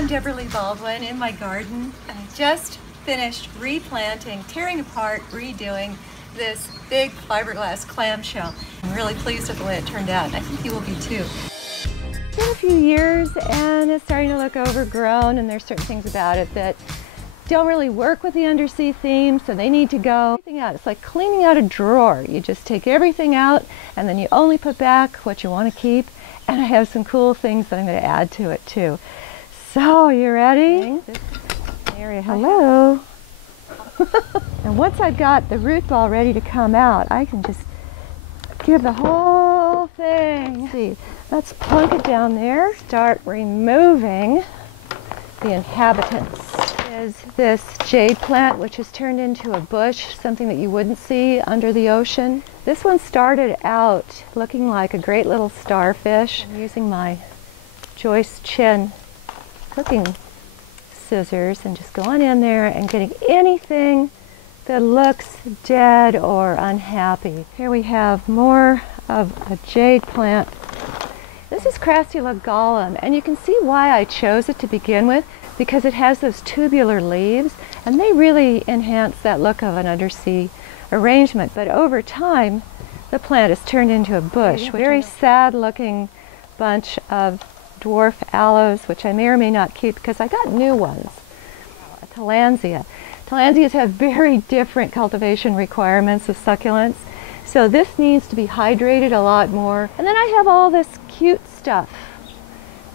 I'm Debra Lee Baldwin in my garden. I just finished replanting, tearing apart, redoing this big fiberglass clamshell. I'm really pleased with the way it turned out, and I think you will be too. It's been a few years and it's starting to look overgrown, and there's certain things about it that don't really work with the undersea theme, so they need to go. Everything out. It's like cleaning out a drawer. You just take everything out and then you only put back what you want to keep. And I have some cool things that I'm going to add to it too. So, you ready? This area, hello. And once I've got the root ball ready to come out, I can just give the whole thing. Let's see, let's plunk it down there. Start removing the inhabitants. Is this jade plant, which has turned into a bush, something that you wouldn't see under the ocean. This one started out looking like a great little starfish. I'm using my Joyce Chin cooking scissors and just going in there and getting anything that looks dead or unhappy. Here we have more of a jade plant. This is Crassula gallum, and you can see why I chose it to begin with, because it has those tubular leaves, and they really enhance that look of an undersea arrangement. But over time, the plant has turned into a bush. Very sad looking bunch of dwarf aloes, which I may or may not keep because I got new ones. Tillandsia. Tillandsias have very different cultivation requirements of succulents. So this needs to be hydrated a lot more. And then I have all this cute stuff,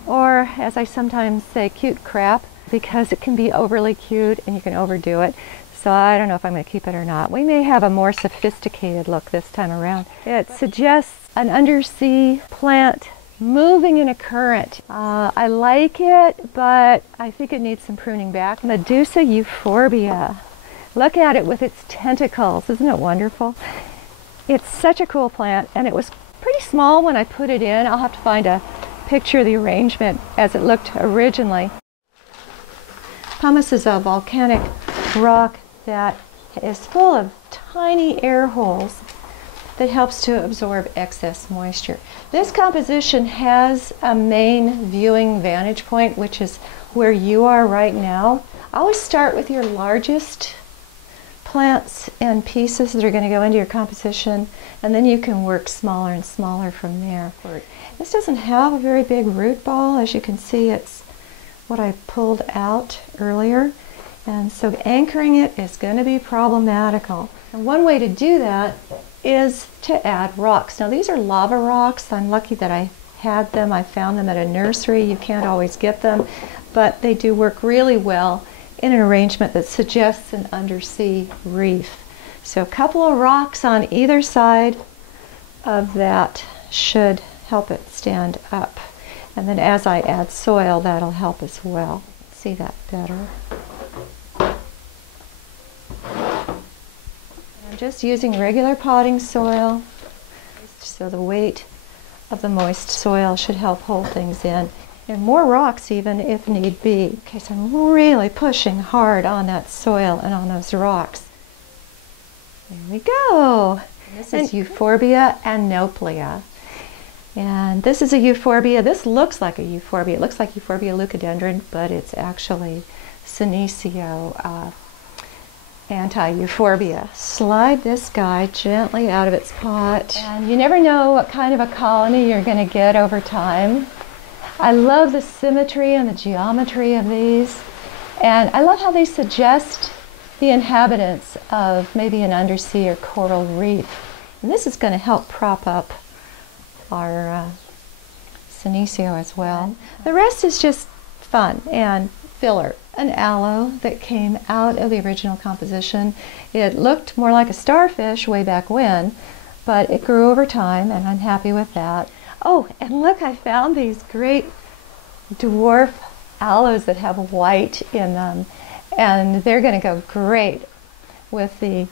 or as I sometimes say, cute crap, because it can be overly cute and you can overdo it. So I don't know if I'm going to keep it or not. We may have a more sophisticated look this time around. It suggests an undersea plant moving in a current. I like it, but I think it needs some pruning back. Medusa euphorbia. Look at it with its tentacles. Isn't it wonderful? It's such a cool plant, and it was pretty small when I put it in. I'll have to find a picture of the arrangement as it looked originally. Pumice is a volcanic rock that is full of tiny air holes that helps to absorb excess moisture. This composition has a main viewing vantage point, which is where you are right now. Always start with your largest plants and pieces that are going to go into your composition, and then you can work smaller and smaller from there. This doesn't have a very big root ball. As you can see, it's what I pulled out earlier, and so anchoring it is going to be problematical. And one way to do that is to add rocks. Now these are lava rocks. I'm lucky that I had them. I found them at a nursery. You can't always get them, but they do work really well in an arrangement that suggests an undersea reef. So a couple of rocks on either side of that should help it stand up. And then as I add soil, that'll help as well. See that better. I'm just using regular potting soil, so the weight of the moist soil should help hold things in. And more rocks even if need be. Okay, so I'm really pushing hard on that soil and on those rocks. There we go. And this is Euphorbia anoplea. And this is a euphorbia. This looks like a euphorbia. It looks like Euphorbia leucodendron, but it's actually Senecio anti-euphorbia. Slide this guy gently out of its pot. And you never know what kind of a colony you're going to get over time. I love the symmetry and the geometry of these. And I love how they suggest the inhabitants of maybe an undersea or coral reef. And this is going to help prop up our Senecio as well. The rest is just fun and filler. An aloe that came out of the original composition. It looked more like a starfish way back when, but it grew over time, and I'm happy with that. Oh, and look, I found these great dwarf aloes that have white in them, and they're going to go great with the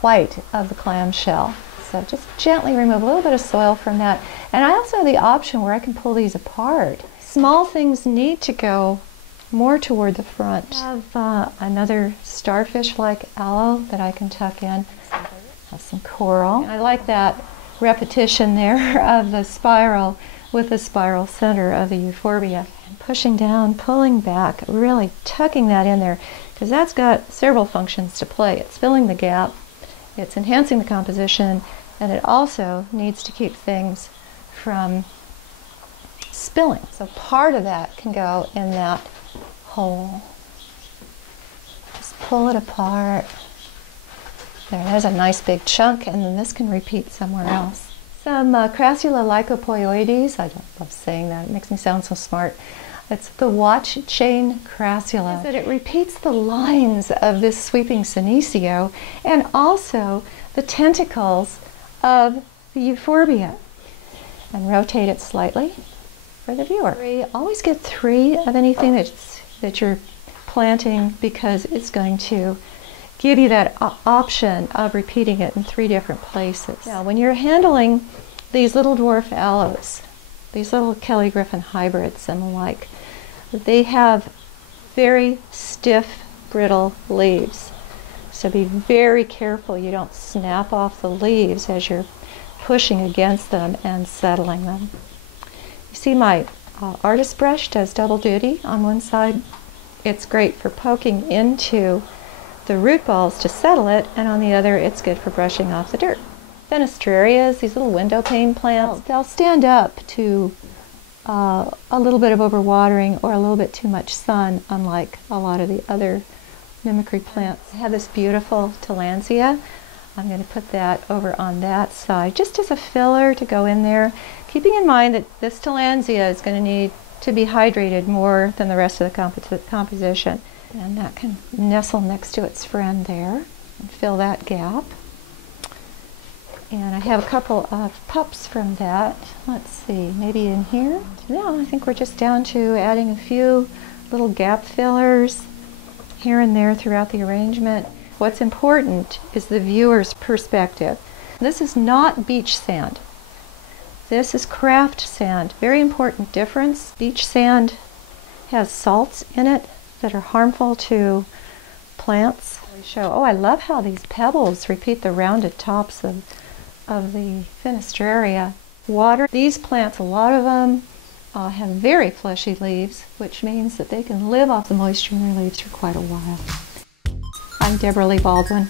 white of the clamshell. So just gently remove a little bit of soil from that. And I also have the option where I can pull these apart. Small things need to go more toward the front. I have another starfish-like aloe that I can tuck in. Have some coral. And I like that repetition there of the spiral with the spiral center of the euphorbia. And pushing down, pulling back, really tucking that in there, because that's got several functions to play. It's filling the gap, it's enhancing the composition, and it also needs to keep things from spilling. So part of that can go in that hole. Just pull it apart. There's a nice big chunk, and then this can repeat somewhere else. Some Crassula lycopoioides. I don't love saying that. It makes me sound so smart. It's the watch chain crassula. That it repeats the lines of this sweeping senecio and also the tentacles of the euphorbia. And rotate it slightly for the viewer. Always get 3 of anything that you're planting, because it's going to give you that option of repeating it in 3 different places. Now, when you're handling these little dwarf aloes, these little Kelly Griffin hybrids and the like, they have very stiff, brittle leaves. So be very careful you don't snap off the leaves as you're pushing against them and settling them. You see my artist brush does double duty. On one side, it's great for poking into the root balls to settle it, and on the other, it's good for brushing off the dirt. Fenestrarias, these little window pane plants, they'll stand up to a little bit of overwatering or a little bit too much sun, unlike a lot of the other mimicry plants. I have this beautiful tillandsia. I'm going to put that over on that side, just as a filler to go in there, keeping in mind that this tillandsia is going to need to be hydrated more than the rest of the composition. And that can nestle next to its friend there and fill that gap. And I have a couple of pups from that. Let's see, maybe in here? Yeah, I think we're just down to adding a few little gap fillers here and there throughout the arrangement. What's important is the viewer's perspective. This is not beach sand. This is craft sand. Very important difference. Beach sand has salts in it that are harmful to plants. Oh, I love how these pebbles repeat the rounded tops of the Fenestraria. Water. These plants, a lot of them have very fleshy leaves, which means that they can live off the moisture in their leaves for quite a while. I'm Debra Lee Baldwin.